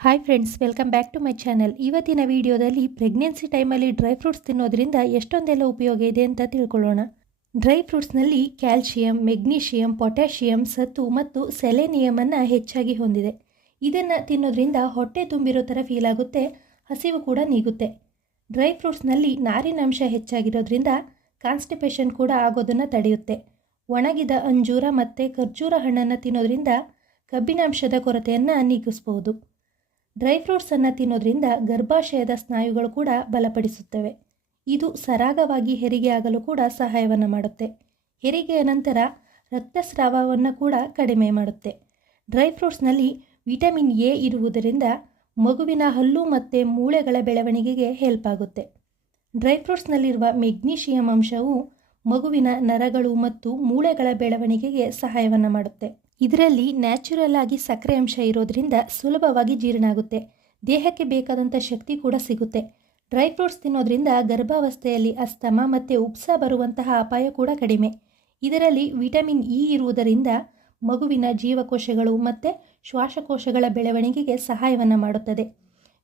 Hi friends welcome back to my channel ಇವತ್ತಿನ ವಿಡಿಯೋದಲ್ಲಿ pregnancy ಟೈಮಲ್ಲಿ ಡ್ರೈ ಫ್ರೂಟ್ಸ್ ತಿನ್ನೋದ್ರಿಂದ ಎಷ್ಟೊಂದೆಲ್ಲ ಉಪಯೋಗ ಇದೆ ಅಂತ ತಿಳ್ಕೊಳ್ಳೋಣ. ಡ್ರೈ ಫ್ರೂಟ್ಸ್ನಲ್ಲಿ ಕ್ಯಾಲ್ಶಿಯಂ ಮೆಗ್ನೀಷಿಯಂ ಪೊಟ್ಯಾಷಿಯಂ ಸತ್ತು ಮತ್ತು ಸೆಲೆನಿಯಮನ್ನು ಹೆಚ್ಚಾಗಿ ಹೊಂದಿದೆ. ಇದನ್ನು ತಿನ್ನೋದ್ರಿಂದ ಹೊಟ್ಟೆ ತುಂಬಿರೋ ಥರ ಫೀಲ್ ಆಗುತ್ತೆ, ಹಸಿವು ಕೂಡ ನೀಗುತ್ತೆ. ಡ್ರೈ ಫ್ರೂಟ್ಸ್ನಲ್ಲಿ ನಾರಿನಾಂಶ ಹೆಚ್ಚಾಗಿರೋದ್ರಿಂದ ಕಾನ್ಸ್ಟಿಪೇಷನ್ ಕೂಡ ಆಗೋದನ್ನು ತಡೆಯುತ್ತೆ. ಒಣಗಿದ ಅಂಜೂರ ಮತ್ತು ಖರ್ಜೂರ ಹಣ್ಣನ್ನು ತಿನ್ನೋದ್ರಿಂದ ಕಬ್ಬಿನಾಂಶದ ಕೊರತೆಯನ್ನು ನೀಗಿಸ್ಬೋದು. ಡ್ರೈ ಫ್ರೂಟ್ಸನ್ನು ತಿನ್ನೋದ್ರಿಂದ ಗರ್ಭಾಶಯದ ಸ್ನಾಯುಗಳು ಕೂಡ ಬಲಪಡಿಸುತ್ತವೆ. ಇದು ಸರಾಗವಾಗಿ ಹೆರಿಗೆ ಆಗಲು ಕೂಡ ಸಹಾಯವನ್ನು ಮಾಡುತ್ತೆ. ಹೆರಿಗೆಯ ನಂತರ ರಕ್ತಸ್ರಾವವನ್ನು ಕೂಡ ಕಡಿಮೆ ಮಾಡುತ್ತೆ. ಡ್ರೈ ಫ್ರೂಟ್ಸ್ನಲ್ಲಿ ವಿಟಮಿನ್ ಎ ಇರುವುದರಿಂದ ಮಗುವಿನ ಹಲ್ಲು ಮತ್ತು ಮೂಳೆಗಳ ಬೆಳವಣಿಗೆಗೆ ಹೆಲ್ಪ್ ಆಗುತ್ತೆ. ಡ್ರೈ ಫ್ರೂಟ್ಸ್ನಲ್ಲಿರುವ ಮೆಗ್ನೀಷಿಯಂ ಅಂಶವು ಮಗುವಿನ ನರಗಳು ಮತ್ತು ಮೂಳೆಗಳ ಬೆಳವಣಿಗೆಗೆ ಸಹಾಯವನ್ನು ಮಾಡುತ್ತೆ. ಇದರಲ್ಲಿ ನ್ಯಾಚುರಲ್ ಆಗಿ ಸಕ್ಕರೆ ಅಂಶ ಇರೋದ್ರಿಂದ ಸುಲಭವಾಗಿ ಜೀರ್ಣ ಆಗುತ್ತೆ ದೇಹಕ್ಕೆ ಬೇಕಾದಂಥ ಶಕ್ತಿ ಕೂಡ ಸಿಗುತ್ತೆ. ಡ್ರೈ ಫ್ರೂಟ್ಸ್ ತಿನ್ನೋದ್ರಿಂದ ಗರ್ಭಾವಸ್ಥೆಯಲ್ಲಿ ಅಸ್ತಮ ಮತ್ತು ಉಪ್ಸ ಬರುವಂತಹ ಅಪಾಯ ಕೂಡ ಕಡಿಮೆ. ಇದರಲ್ಲಿ ವಿಟಮಿನ್ ಇ ಇರುವುದರಿಂದ ಮಗುವಿನ ಜೀವಕೋಶಗಳು ಮತ್ತು ಶ್ವಾಸಕೋಶಗಳ ಬೆಳವಣಿಗೆಗೆ ಸಹಾಯವನ್ನು ಮಾಡುತ್ತದೆ.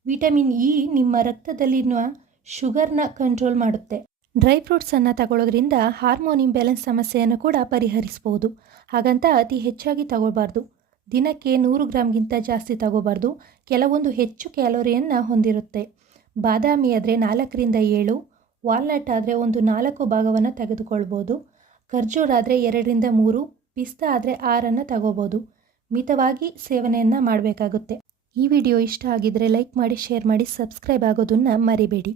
ವಿಟಮಿನ್ ಇ ನಿಮ್ಮ ರಕ್ತದಲ್ಲಿನ ಶುಗರ್ನ ಕಂಟ್ರೋಲ್ ಮಾಡುತ್ತೆ. ಡ್ರೈ ಫ್ರೂಟ್ಸನ್ನು ತಗೊಳ್ಳೋದ್ರಿಂದ ಹಾರ್ಮೋನ್ ಇಂಬ್ಯಾಲೆನ್ಸ್ ಸಮಸ್ಯೆಯನ್ನು ಕೂಡ ಪರಿಹರಿಸ್ಬೋದು. ಹಾಗಂತ ಅತಿ ಹೆಚ್ಚಾಗಿ ತಗೋಬಾರ್ದು ದಿನಕ್ಕೆ ನೂರು ಗ್ರಾಮ್ಗಿಂತ ಜಾಸ್ತಿ ತಗೋಬಾರ್ದು ಕೆಲವೊಂದು ಹೆಚ್ಚು ಕ್ಯಾಲೋರಿಯನ್ನು ಹೊಂದಿರುತ್ತೆ. ಬಾದಾಮಿ ಆದರೆ ನಾಲ್ಕರಿಂದ ಏಳು, ವಾಲ್ನಟ್ ಆದರೆ ಒಂದು ನಾಲ್ಕು ಭಾಗವನ್ನು ತೆಗೆದುಕೊಳ್ಬೋದು. ಖರ್ಜೂರ ಆದರೆ ಎರಡರಿಂದ ಮೂರು, ಪಿಸ್ತಾ ಆದರೆ ಆರನ್ನು ತಗೋಬೋದು ಮಿತವಾಗಿ ಸೇವನೆಯನ್ನು ಮಾಡಬೇಕಾಗುತ್ತೆ. ಈ ವಿಡಿಯೋ ಇಷ್ಟ ಆಗಿದ್ದರೆ ಲೈಕ್ ಮಾಡಿ, ಶೇರ್ ಮಾಡಿ, ಸಬ್ಸ್ಕ್ರೈಬ್ ಆಗೋದನ್ನು ಮರಿಬೇಡಿ.